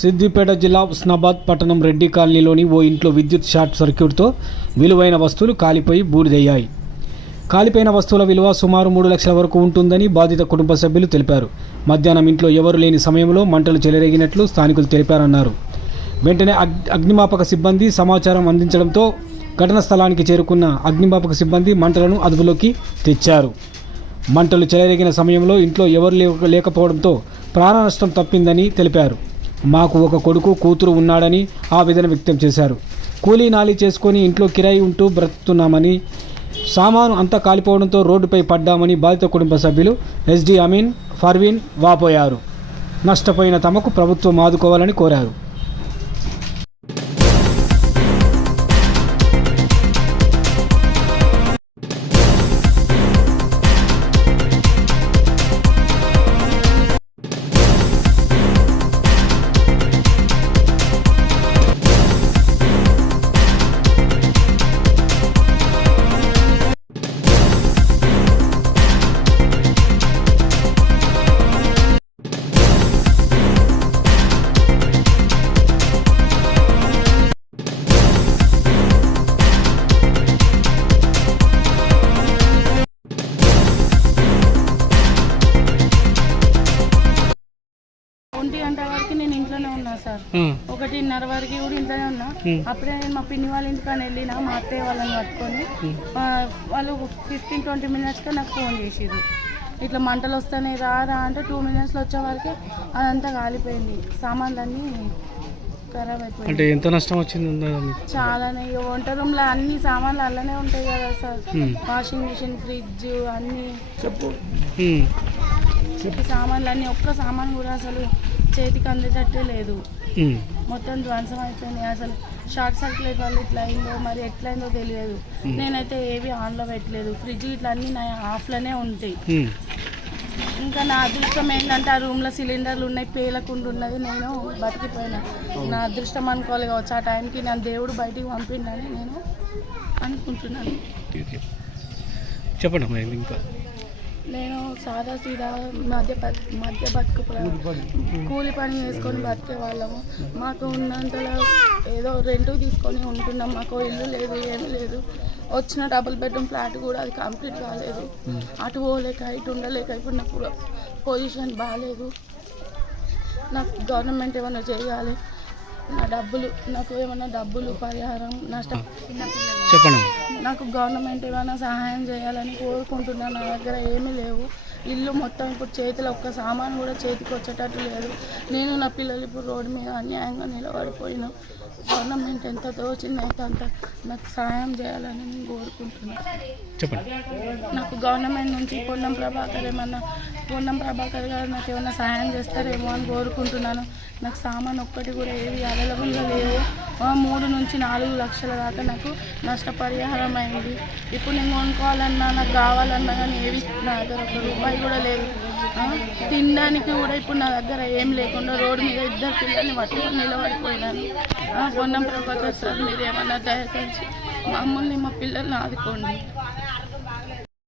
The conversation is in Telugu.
సిద్దిపేట జిల్లా ఉస్నాబాద్ పట్టణం రెడ్డి కాలనీలోని ఓ ఇంట్లో విద్యుత్ షార్ట్ సర్క్యూట్తో విలువైన వస్తువులు కాలిపోయి బూడిదయ్యాయి. కాలిపోయిన వస్తువుల విలువ సుమారు మూడు లక్షల వరకు ఉంటుందని బాధిత కుటుంబ సభ్యులు తెలిపారు. మధ్యాహ్నం ఇంట్లో ఎవరు లేని సమయంలో మంటలు చెలరేగినట్లు స్థానికులు తెలిపారన్నారు. వెంటనే అగ్ అగ్నిమాపక సిబ్బంది సమాచారం అందించడంతో ఘటన స్థలానికి చేరుకున్న అగ్నిమాపక సిబ్బంది మంటలను అదుపులోకి తెచ్చారు. మంటలు చెలరేగిన సమయంలో ఇంట్లో ఎవరు లేకపోవడంతో ప్రాణ నష్టం తప్పిందని తెలిపారు. మాకు ఒక కొడుకు కూతురు ఉన్నాడని ఆవేదన వ్యక్తం చేశారు. కూలీ నాలి చేసుకొని ఇంట్లో కిరాయి ఉంటూ బ్రతుకుతున్నామని సామాను అంతా కాలిపోవడంతో రోడ్డుపై పడ్డామని బాధిత కుటుంబ సభ్యులు ఎస్డి అమీన్ ఫర్వీన్ వాపోయారు. నష్టపోయిన తమకు ప్రభుత్వం ఆదుకోవాలని కోరారు. ఒంటి గంట వరకు నేను ఇంట్లోనే ఉన్నా సార్. ఒకటిన్నర వరకు కూడా ఇంట్లోనే ఉన్నా. అప్పుడే నేను మా పిన్ని వాళ్ళ ఇంటికాని వెళ్ళిన మా అత్తయ్య వాళ్ళని పట్టుకొని వాళ్ళు ఫిఫ్టీన్ ట్వంటీ మినిట్స్కి నాకు ఫోన్ చేసిర్రు. ఇట్లా మంటలు వస్తాయి రా రా అంటే టూ మినిట్స్లో వచ్చే వరకే అదంతా కాలిపోయింది. సామాన్లన్నీ ఖరాబ్ అంటే అయిపోయింది ఎంత నష్టం వచ్చింది చాలానే. వంట రూమ్లో అన్ని సామాన్లు అలానే ఉంటాయి కదా సార్. వాషింగ్ మిషన్ ఫ్రిడ్జ్ అన్నీ. ఈ సామాన్లు అన్నీ ఒక్క సామాన్ కూడా అసలు చేతికి అందేటట్టే లేదు. మొత్తం ధ్వంసం అయిపోయినాయి అసలు షార్ట్ సర్క్యూట్ వల్ల ఇట్లా అయిందో మరి ఎట్లయిందో తెలియదు. నేనైతే ఏవి ఆన్లో పెట్టలేదు. ఫ్రిడ్జ్ ఇట్లా అన్నీ నా ఆఫ్లోనే ఉంటాయి. ఇంకా నా అదృష్టం ఏంటంటే ఆ రూమ్లో సిలిండర్లు ఉన్నాయి పేలకుండా ఉన్నది. నేను బతికిపోయినా. నా అదృష్టం అనుకోవాలి కావచ్చు. ఆ టైంకి నా దేవుడు బయటికి పంపిండని నేను అనుకుంటున్నాను. చెప్పండి ఇంకా. నేను సాదా సీదా మధ్య మధ్య బతుకు కూలి పని చేసుకొని బతికే వాళ్ళము. మాకు ఉన్నంతలో ఏదో రెంట్ తీసుకొని ఉంటున్నాం. మాకు ఇల్లు లేదు ఏం లేదు. వచ్చిన డబుల్ బెడ్రూమ్ ఫ్లాట్ కూడా అది కంప్లీట్ కాలేదు. అటు పోలేక ఇటు ఉండలేక ఇప్పుడు నాకు పొజిషన్ బాగాలేదు నాకు గవర్నమెంట్ ఏమైనా చేయాలి? నా డబ్బులు నాకు ఏమైనా డబ్బులు పరిహారం నష్టం. చెప్పండి నాకు గవర్నమెంట్ ఏమైనా సహాయం చేయాలని కోరుకుంటున్నాను నా దగ్గర ఏమీ లేవు. ఇల్లు మొత్తం ఇప్పుడు చేతిలో ఒక్క సామాన్ కూడా చేతికి వచ్చేటట్టు లేదు. నేను నా పిల్లలు ఇప్పుడు రోడ్డు మీద అన్యాయంగా నిలబడిపోయినా. గవర్నమెంట్ ఎంత తోచింది అయితే అంత నాకు సహాయం చేయాలని నేను కోరుకుంటున్నాను చెప్పండి. నాకు గవర్నమెంట్ నుంచి పొన్నం ప్రభాకర్ ఏమన్నా పొన్నం ప్రభాకర్ గారు నాకు ఏమైనా సహాయం చేస్తారేమో అని కోరుకుంటున్నాను. నాకు సామాన్ ఒక్కటి కూడా ఏవి అవైలబుల్గా లేవు. మూడు నుంచి నాలుగు లక్షల దాకా నాకు నష్టపరిహారం అయింది. ఇప్పుడు నేను కొనుక్కోవాలన్నా నాకు కావాలన్నా కానీ ఏవి నా దగ్గర ఒక రూపాయి కూడా లేదు. తినడానికి కూడా ఇప్పుడు నా దగ్గర ఏం లేకుండా రోడ్డు మీద ఇద్దరు పిల్లల్ని పట్టుకొని నిలబడిపోయినాను ఆ, పొన్నం ప్రభాకర్ సార్ మీరు ఏమన్నా దయచేసి మమ్మల్ని మా పిల్లల్ని ఆదుకోండి.